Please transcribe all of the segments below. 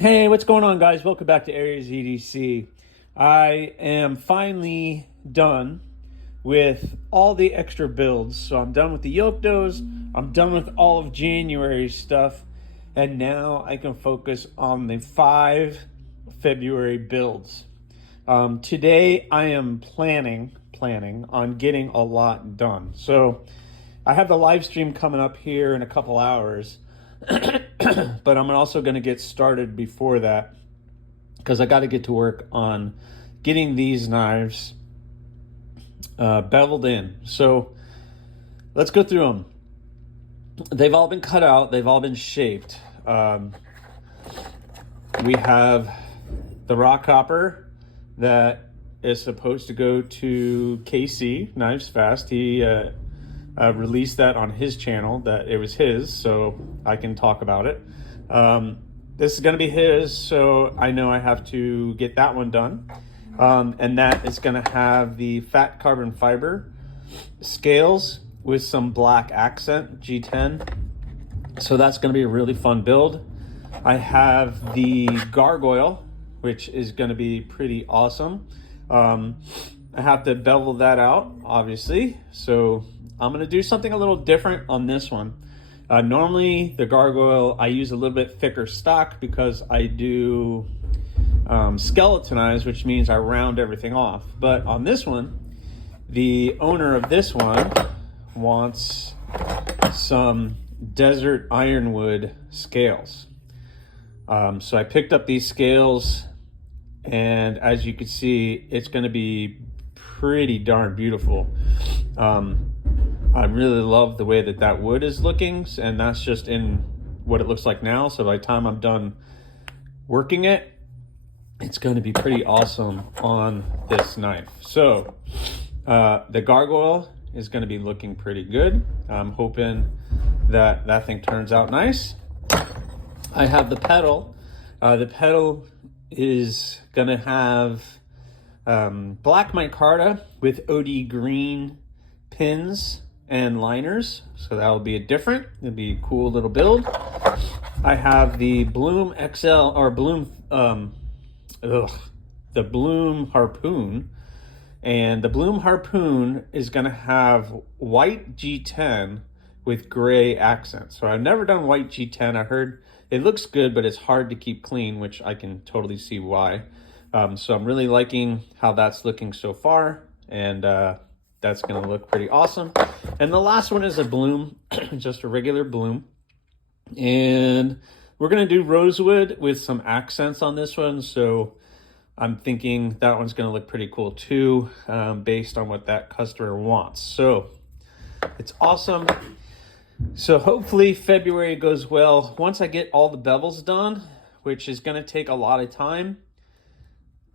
Hey, what's going on, guys? Welcome back to Aries EDC. I am finally done with all the extra builds. So I'm done with the Yoktos, I'm done with all of January's stuff, and now I can focus on the 5 February builds. Today I am planning on getting a lot done. So I have the live stream coming up here in a couple hours. But I'm also going to get started before that because I got to get to work on getting these knives beveled in. So let's go through them. They've all been cut out. They've all been shaped. We have the rock copper that is supposed to go to KC, Knives Fast. He released that on his channel, that it was his, so I can talk about it. This is going to be his, so I know I have to get that one done. And that is going to have the fat carbon fiber scales with some black accent, G10. So that's going to be a really fun build. I have the gargoyle, which is going to be pretty awesome. I have to bevel that out, obviously, so I'm going to do something a little different on this one. Normally, the gargoyle, I use a little bit thicker stock because I do skeletonize, which means I round everything off. But on this one, the owner of this one wants some desert ironwood scales. So I picked up these scales, and as you can see, it's going to be pretty darn beautiful. I really love the way that wood is looking, and that's just in what it looks like now. So by the time I'm done working it, it's going to be pretty awesome on this knife. So the gargoyle is going to be looking pretty good. I'm hoping that thing turns out nice. I have the pedal. The pedal is going to have black micarta with OD green pins and liners, so that will be it'll be a cool little build. I have the Bloom XL or Bloom the Bloom Harpoon, and the Bloom Harpoon is going to have white G10 with gray accents. So I've never done white G10. I heard it looks good, but it's hard to keep clean, which I can totally see why. So I'm really liking how that's looking so far, and that's going to look pretty awesome. And the last one is a Bloom, just a regular Bloom. And we're going to do rosewood with some accents on this one. So I'm thinking that one's going to look pretty cool too, based on what that customer wants. So it's awesome. So hopefully February goes well. Once I get all the bevels done, which is going to take a lot of time,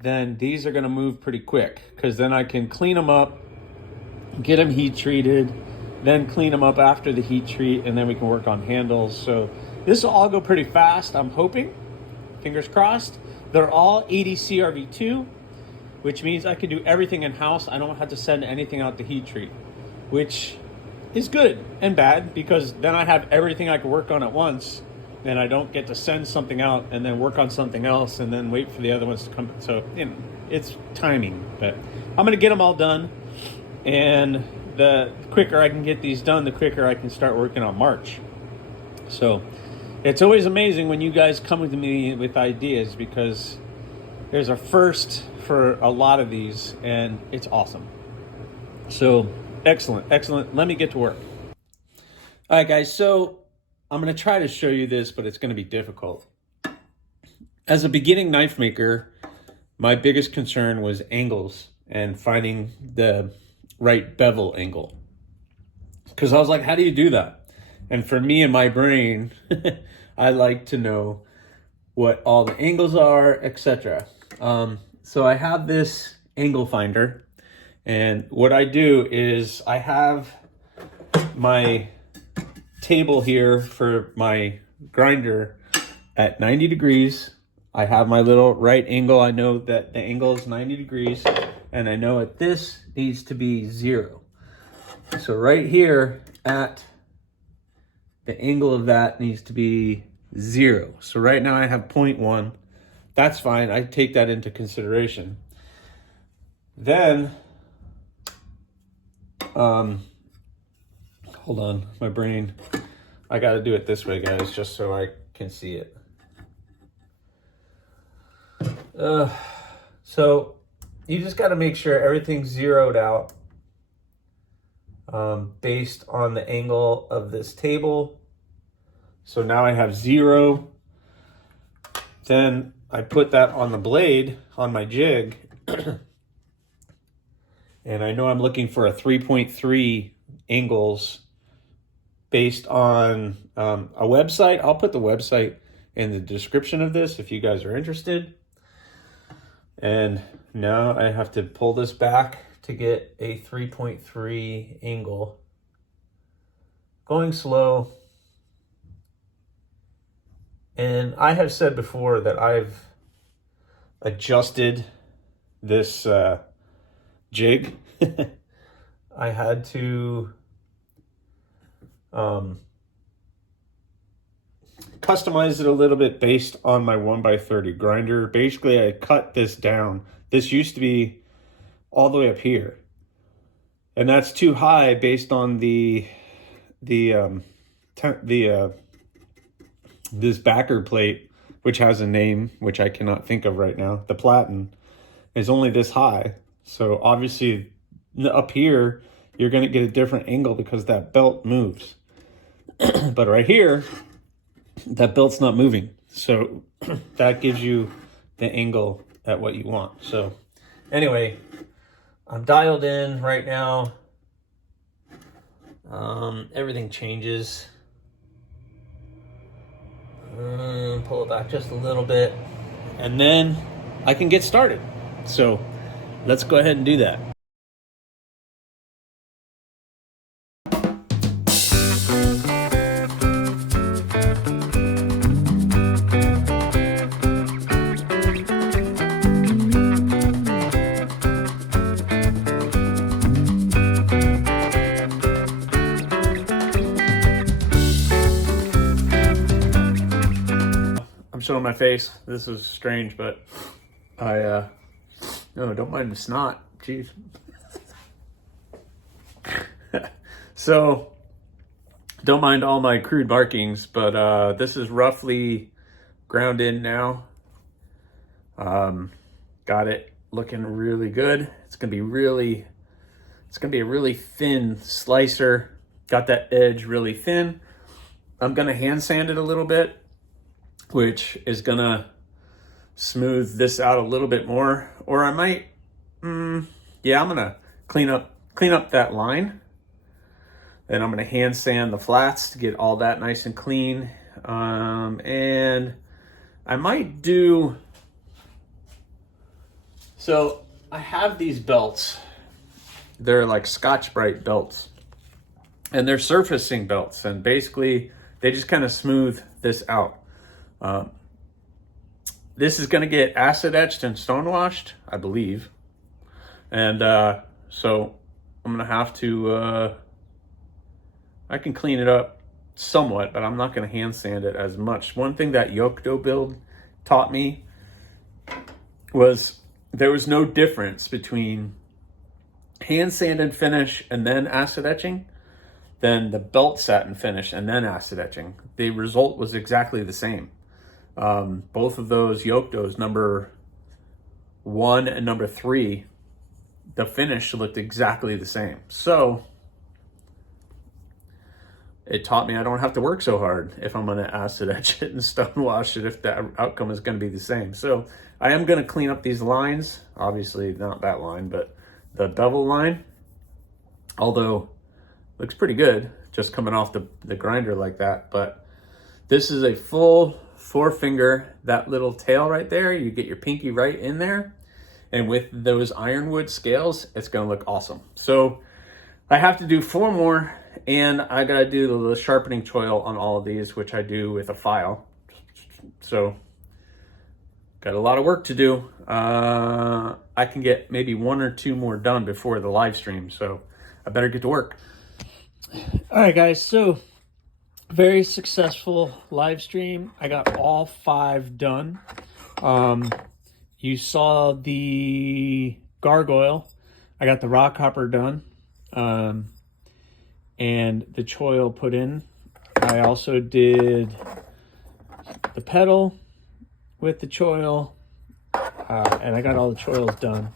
then these are going to move pretty quick, because then I can clean them up, get them heat treated, then clean them up after the heat treat, and then we can work on handles. So this will all go pretty fast, I'm hoping. Fingers crossed. They're all 80 CRV2, which means I can do everything in-house. I don't have to send anything out to heat treat, which is good and bad, because then I have everything I can work on at once, and I don't get to send something out and then work on something else and then wait for the other ones to come. So, it's timing, but I'm going to get them all done. And the quicker I can get these done, the quicker I can start working on March. So it's always amazing when you guys come with me with ideas, because there's a first for a lot of these, and it's awesome. So excellent. Let me get to work. All right, guys. So I'm going to try to show you this, but it's going to be difficult. As a beginning knife maker, my biggest concern was angles and finding the right bevel angle, because I was like, how do you do that? And for me, in my brain, I like to know what all the angles are, etc. So I have this angle finder, and what I do is I have my table here for my grinder at 90 degrees. I have my little right angle. I know that the angle is 90 degrees, and I know that this needs to be 0. So right here at the angle of that needs to be 0. So right now I have 0.1. That's fine. I take that into consideration. Then, hold on, my brain. I got to do it this way, guys, just so I can see it. So you just got to make sure everything's zeroed out based on the angle of this table. So now I have 0. Then I put that on the blade on my jig. And I know I'm looking for a 3.3 angles based on a website. I'll put the website in the description of this if you guys are interested. And now I have to pull this back to get a 3.3 angle. Going slow. And I have said before that I've adjusted this jig. I had to customize it a little bit based on my 1x30 grinder. Basically, I cut this down. This used to be all the way up here, and that's too high based on this backer plate, which has a name which I cannot think of right now. The platen is only this high, so obviously up here you're going to get a different angle because that belt moves. But right here, that belt's not moving, so that gives you the angle at what you want. So anyway, I'm dialed in right now. Everything changes. Pull it back just a little bit, and then I can get started. So let's go ahead and do that. Showing my face. This is strange, but no, don't mind the snot. Jeez. So don't mind all my crude markings, but this is roughly ground in now. Got it looking really good. It's gonna be a really thin slicer. Got that edge really thin. I'm gonna hand sand it a little bit, which is gonna smooth this out a little bit more. Or I might, yeah, I'm gonna clean up that line. Then I'm gonna hand sand the flats to get all that nice and clean. And I might do, so I have these belts. They're like Scotch-Brite belts. And they're surfacing belts. And basically, they just kind of smooth this out. This is going to get acid etched and stone washed, I believe. And so I'm going to have to, I can clean it up somewhat, but I'm not going to hand sand it as much. One thing that Yoktos build taught me was there was no difference between hand sand and finish and then acid etching than the belt satin finish and then acid etching. The result was exactly the same. Both of those Yoktos, number 1 and number 3, the finish looked exactly the same. So it taught me I don't have to work so hard if I'm going to acid etch it and stone wash it, if the outcome is going to be the same. So I am going to clean up these lines. Obviously not that line, but the bevel line, although looks pretty good just coming off the grinder like that. But this is a full 4-finger, that little tail right there, you get your pinky right in there, and with those ironwood scales, it's gonna look awesome. So I have to do 4 more, and I gotta do the sharpening choil on all of these, which I do with a file. So got a lot of work to do. I can get maybe 1 or 2 more done before the live stream, so I better get to work. All right, guys, so Very successful live stream. I got all 5 done. You saw the gargoyle. I got the rock hopper done. And the choil put in. I also did the pedal with the choil. And I got all the choils done.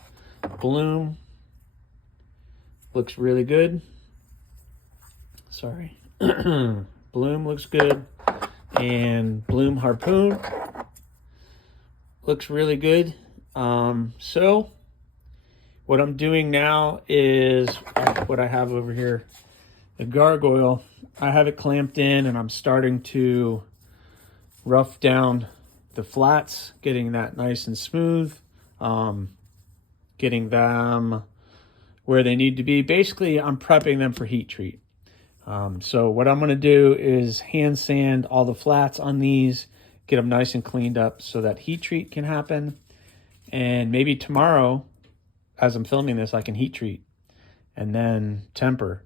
Bloom looks really good. Sorry. Bloom looks good. And Bloom Harpoon looks really good. So what I'm doing now is what I have over here. The gargoyle, I have it clamped in and I'm starting to rough down the flats, getting that nice and smooth, getting them where they need to be. Basically, I'm prepping them for heat treat. So what I'm going to do is hand sand all the flats on these, get them nice and cleaned up so that heat treat can happen. And maybe tomorrow, as I'm filming this, I can heat treat and then temper.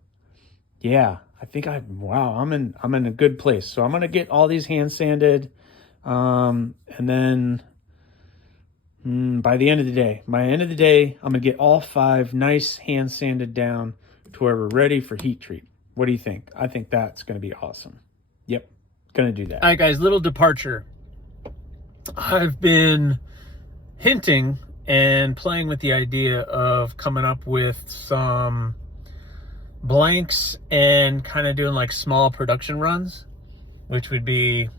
Yeah, I think I'm in a good place. So I'm going to get all these hand sanded. And then by the end of the day, I'm going to get all 5 nice hand sanded down to where we're ready for heat treat. What do you think? I think that's going to be awesome. Yep, going to do that. All right, guys, little departure. I've been hinting and playing with the idea of coming up with some blanks and kind of doing like small production runs, which would be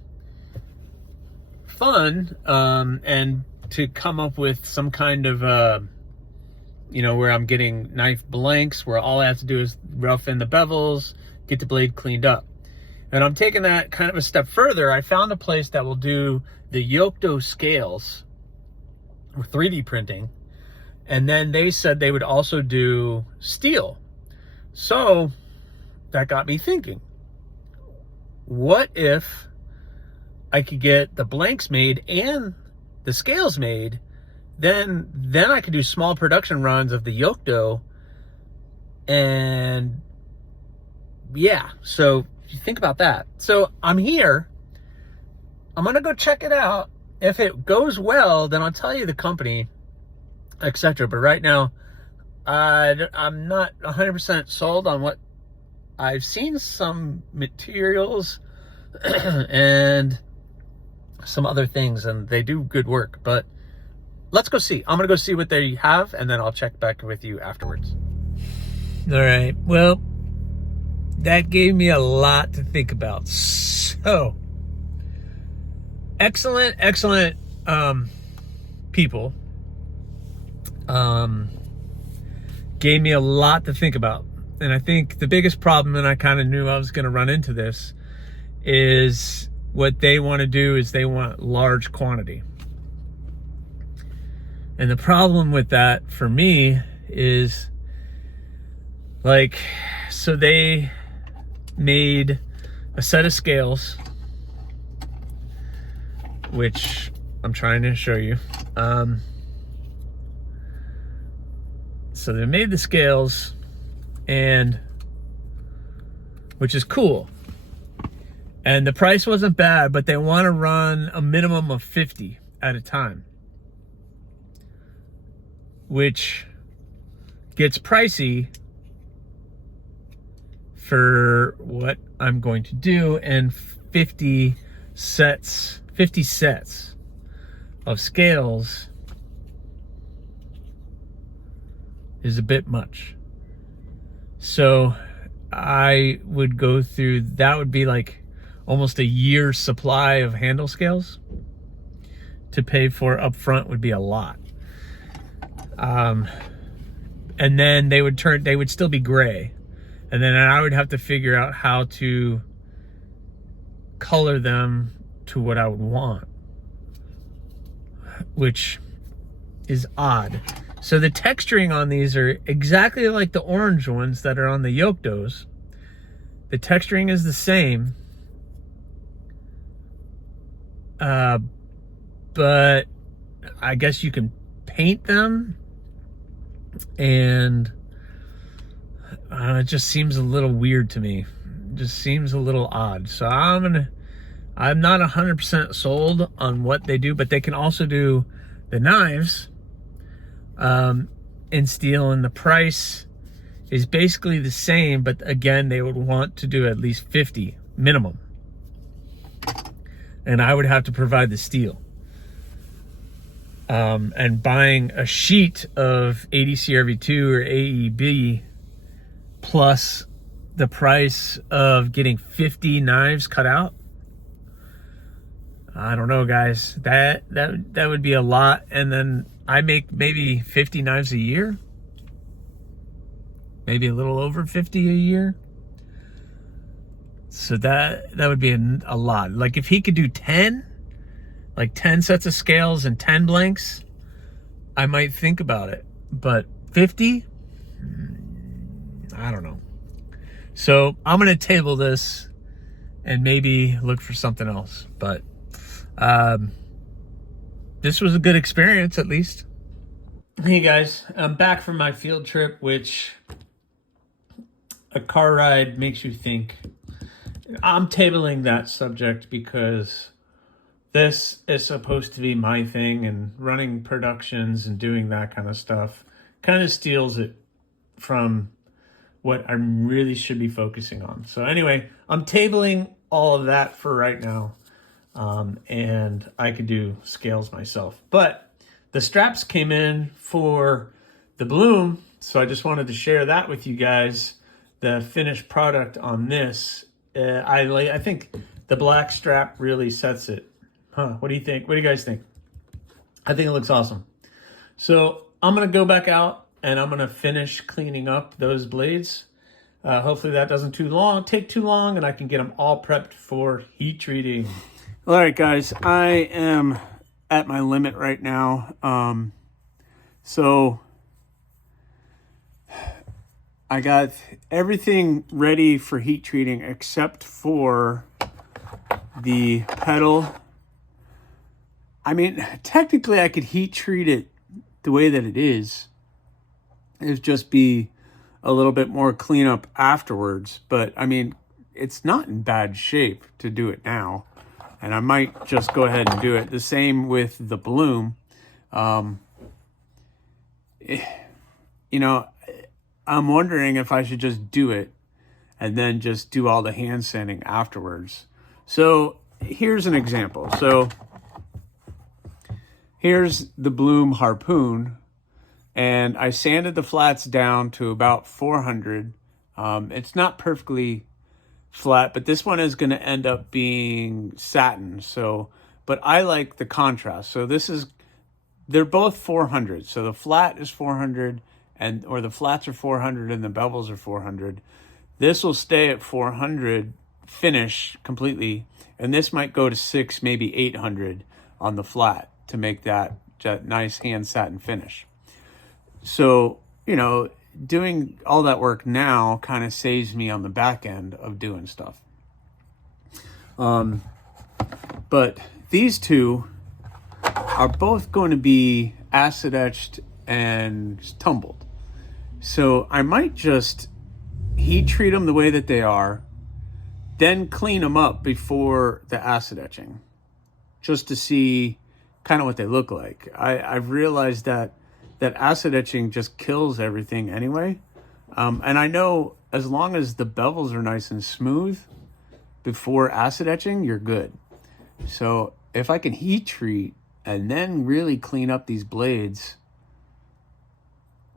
fun, and to come up with some kind of where I'm getting knife blanks where all I have to do is rough in the bevels, get the blade cleaned up. And I'm taking that kind of a step further. I found a place that will do the Yoktos scales with 3D printing, and then they said they would also do steel. So that got me thinking, what if I could get the blanks made and the scales made, then I could do small production runs of the Yokto. And yeah, so you think about that. So I'm here, I'm gonna go check it out. If it goes well, then I'll tell you the company, etc. But right now, I'm not 100% sold on what I've seen. Some materials and some other things, and they do good work, but let's go see. I'm gonna go see what they have, and then I'll check back with you afterwards. All right, well, that gave me a lot to think about. So excellent people gave me a lot to think about. And I think the biggest problem, and I kind of knew I was going to run into this, is what they want to do is they want large quantity. And the problem with that for me is, like, so they made a set of scales, which I'm trying to show you. So they made the scales, and which is cool. And the price wasn't bad, but they want to run a minimum of 50 at a time, which gets pricey for what I'm going to do. And 50 sets of scales is a bit much. So I would go through, that would be like almost a year's supply of handle scales to pay for up front. Would be a lot. And then they would still be gray. And then I would have to figure out how to color them to what I would want, which is odd. So the texturing on these are exactly like the orange ones that are on the Yoktos. The texturing is the same. But I guess you can paint them, and it just seems a little weird to me. just seems a little odd. So I'm not 100% sold on what they do, but they can also do the knives in steel, and the price is basically the same, but again, they would want to do at least 50 minimum. And I would have to provide the steel. And buying a sheet of ADCRV2 or AEB plus the price of getting 50 knives cut out, I don't know, guys. That would be a lot. And then I make maybe 50 knives a year, maybe a little over 50 a year. So that would be a lot. Like if he could do 10, like 10 sets of scales and 10 blanks, I might think about it. But 50, I don't know. So I'm going to table this and maybe look for something else. But this was a good experience, at least. Hey guys, I'm back from my field trip, which a car ride makes you think. I'm tabling that subject because this is supposed to be my thing, and running productions and doing that kind of stuff kind of steals it from what I really should be focusing on. So anyway, I'm tabling all of that for right now. And I could do scales myself. But the straps came in for the Bloom, so I just wanted to share that with you guys. The finished product on this, I think the black strap really sets it. What do you think? What do you guys think? I think it looks awesome. So I'm going to go back out and I'm going to finish cleaning up those blades. Hopefully that doesn't take too long, and I can get them all prepped for heat treating. All right, guys, I am at my limit right now. So I got everything ready for heat treating except for the pedal. I mean, technically I could heat treat it the way that it is. It would just be a little bit more cleanup afterwards. But I mean, it's not in bad shape to do it now. And I might just go ahead and do it. The same with the Bloom. You know, I'm wondering if I should just do it and then just do all the hand sanding afterwards. So here's an example. So here's the Bloom Harpoon, and I sanded the flats down to about 400. It's not perfectly flat, but this one is going to end up being satin. So, but I like the contrast. So they're both 400. So the flat is 400, or the flats are 400 and the bevels are 400. This will stay at 400 finish completely, and this might go to 6, maybe 800 on the flat to make that nice hand satin finish. So, you know, doing all that work now kind of saves me on the back end of doing stuff. But these two are both going to be acid etched and tumbled. So I might just heat treat them the way that they are, then clean them up before the acid etching, just to see kind of what they look like. I've realized that acid etching just kills everything anyway. And I know as long as the bevels are nice and smooth before acid etching, you're good. So if I can heat treat and then really clean up these blades,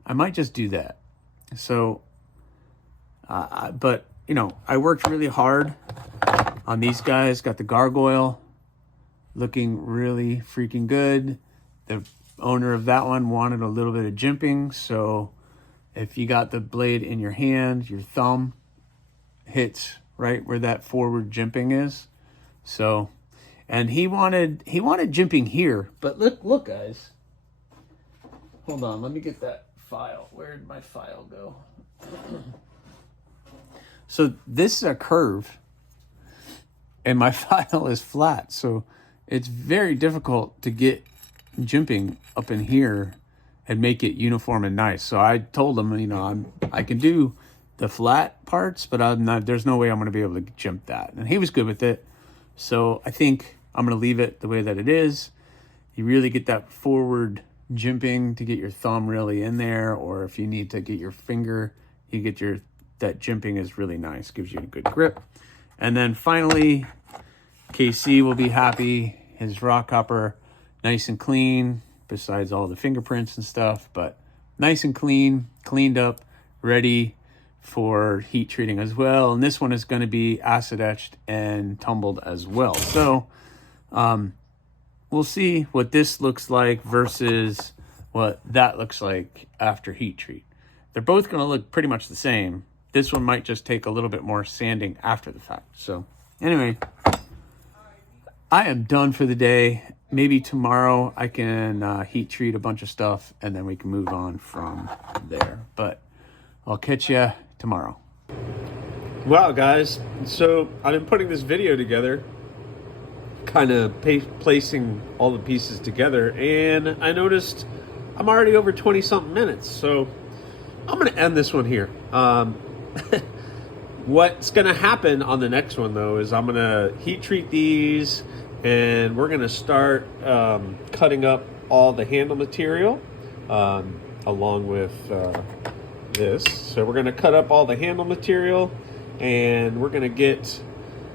I might just do that. So, but you know, I worked really hard on these guys. Got the gargoyle looking really freaking good. The owner of that one wanted a little bit of jimping, so if you got the blade in your hand, your thumb hits right where that forward jimping is. So, and he wanted jimping here, but look guys. Hold on, let me get that file. Where did my file go? So this is a curve and my file is flat, so it's very difficult to get jimping up in here and make it uniform and nice. So I told him, you know, I can do the flat parts, but there's no way I'm going to be able to jimp that. And he was good with it. So I think I'm going to leave it the way that it is. You really get that forward jimping to get your thumb really in there, or if you need to get your finger, you get that jimping is really nice, gives you a good grip. And then finally, KC will be happy. His rock hopper, nice and clean, besides all the fingerprints and stuff, but nice and clean, cleaned up, ready for heat treating as well. And this one is going to be acid etched and tumbled as well. So we'll see what this looks like versus what that looks like after heat treat. They're both going to look pretty much the same. This one might just take a little bit more sanding after the fact. So anyway, I am done for the day. Maybe tomorrow I can heat treat a bunch of stuff and then we can move on from there. But I'll catch you tomorrow. Wow, guys. So I've been putting this video together, kind of placing all the pieces together, and I noticed I'm already over 20 something minutes. So I'm going to end this one here. What's going to happen on the next one, though, is I'm going to heat treat these, and we're going to start cutting up all the handle material along with this. So we're going to cut up all the handle material, and we're going to get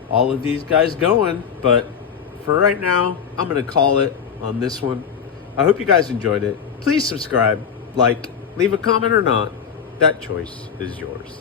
all of these guys going. But for right now, I'm going to call it on this one. I hope you guys enjoyed it. Please subscribe, like, leave a comment or not. That choice is yours.